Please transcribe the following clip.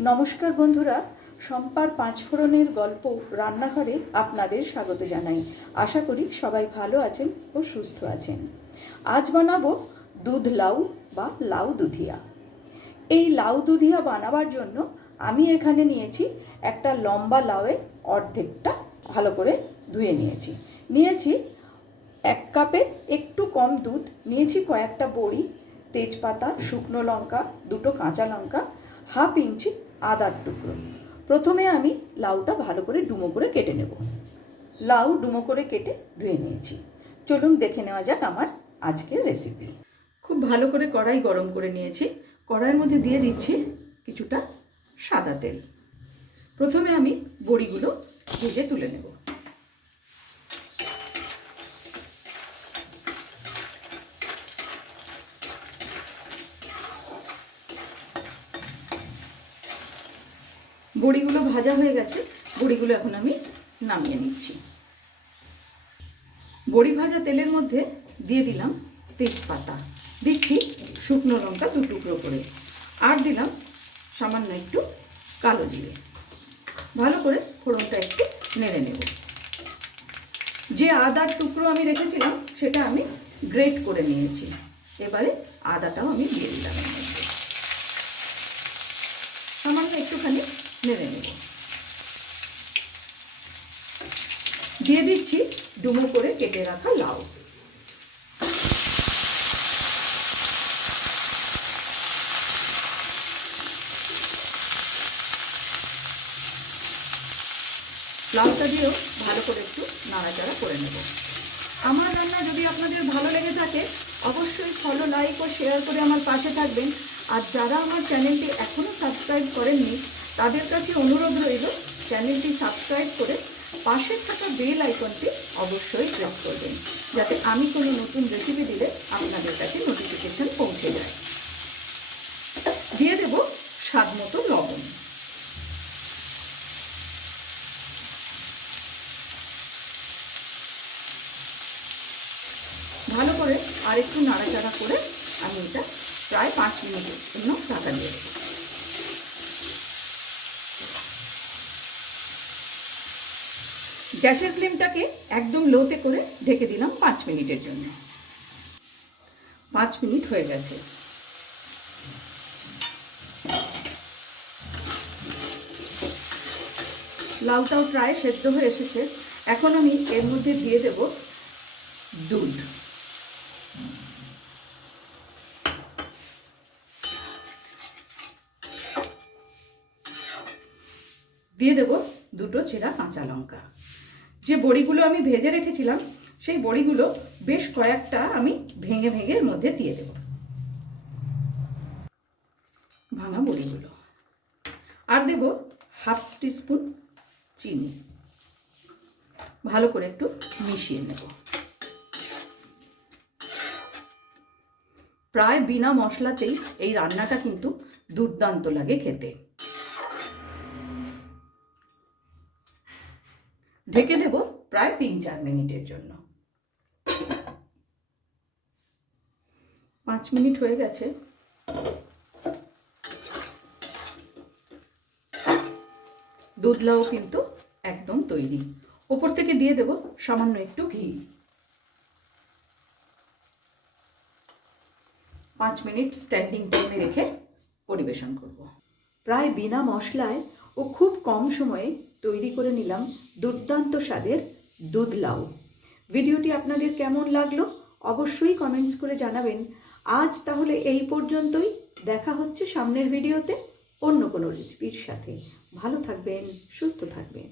নমস্কার বন্ধুরা, সম্পার পাঁচফোড়নের গল্প রান্নাঘরে আপনাদের স্বাগত জানাই। আশা করি সবাই ভালো আছেন ও সুস্থ আছেন। আজ বানাবো দুধ লাউ বা লাউ দুধিয়া। এই লাউ দুধিয়া বানাবার জন্য আমি এখানে নিয়েছি একটা লম্বা লাউয়ের অর্ধেকটা ভালো করে ধুয়ে নিয়েছি। নিয়েছি এক কাপে একটু কম দুধ, নিয়েছি কয়েকটা বড়ি, তেজপাতা, শুকনো লঙ্কা, দুটো কাঁচা লঙ্কা হাফ ইঞ্চি আদার টুকরো। প্রথমে আমি লাউটা ভালো করে ডুমো করে কেটে নেব। লাউ ডুমো করে কেটে ধুয়ে নিয়েছি। চলুন দেখে নেওয়া যাক আমার আজকের রেসিপি খুব ভালো করে কড়াই গরম করে নিয়েছি। কড়াইয়ের মধ্যে দিয়ে দিচ্ছি কিছুটা সাদা তেল। প্রথমে আমি বড়িগুলো ভেজে তুলে নেব। বড়িগুলো ভাজা হয়ে গেছে বড়িগুলো এখন আমি নামিয়ে নিচ্ছি। বড়ি ভাজা তেলের মধ্যে দিয়ে দিলাম তেজপাতা। দিচ্ছি শুকনো লঙ্কা দু টুকরো করে। আর দিলাম সামান্য একটু কালো জিরে। ভালো করে ফোড়নটা একটু নেড়ে নেব। যে আদার টুকরো আমি রেখেছিলাম, সেটা আমি গ্রেট করে নিয়েছি। এবারে আদাটাও আমি দিয়ে দিলাম এর মধ্যে সামান্য একটুখানি নেড়ে দিয়ে দিচ্ছি ডুমো করে কেটে রাখা লাউ। লাউটা দিয়েও ভালো করে একটু নাড়াচাড়া করে নেব। আমার রান্না যদি আপনাদের ভালো লেগে থাকে, অবশ্যই ফলো লাইক ও শেয়ার করে আমার পাশে থাকবেন। আর যারা আমার চ্যানেলটি এখনও সাবস্ক্রাইব করেননি তাদের কাছে অনুরোধ রইল, চ্যানেলটি সাবস্ক্রাইব করে পাশে থাকা বেল আইকনটি অবশ্যই প্রেস করবেন, যাতে আমি কোনো নতুন রেসিপি দিলে আপনাদের কাছে নোটিফিকেশন পৌঁছে যায়। দিয়ে দেব স্বাদ মতো লবণ। ভালো করে আরেকটু নাড়াচাড়া করে আমি এটা প্রায় পাঁচ মিনিটের জন্য ঢাকা দিয়ে দেবো। গ্যাসের ফ্লেমটাকে একদম লোতে করে ঢেকে দিলাম পাঁচ মিনিটের জন্য। পাঁচ মিনিট হয়ে গেছে। লাউটাও প্রায় সেদ্ধ হয়ে এসেছে। এখন আমি এর মধ্যে দিয়ে দেব দুধ। দিয়ে দেব দুটো চেরা কাঁচা লঙ্কা। যে বড়িগুলো আমি ভেজে রেখেছিলাম, সেই বড়িগুলো বেশ কয়েকটা আমি ভেঙে ভেঙে মধ্যে দিয়ে দেব। ভাঙা বড়িগুলো। আর দেব হাফ টিস্পুন চিনি। ভালো করে একটু মিশিয়ে নেব। প্রায় বিনা মশলাতেই এই রান্নাটা কিন্তু দুর্দান্ত লাগে খেতে। ঢেকে দেব প্রায় তিন চার মিনিটের জন্য। পাঁচ মিনিট হয়ে গেছে। দুধলাও কিন্তু একদম তৈরি। ওপর থেকে দিয়ে দেব সামান্য একটু ঘি। পাঁচ মিনিট স্ট্যান্ডিং টাইমে রেখে পরিবেশন করব। প্রায় বিনা মশলায় ও খুব কম সময়ে তৈরি করে নিলাম দুর্দান্ত স্বাদের দুধ লাউ। ভিডিওটি আপনাদের কেমন লাগল অবশ্যই কমেন্টস করে জানাবেন। আজ তাহলে এই পর্যন্তই। দেখা হচ্ছে সামনের ভিডিওতে অন্য কোনো রেসিপির সাথে। ভালো থাকবেন, সুস্থ থাকবেন।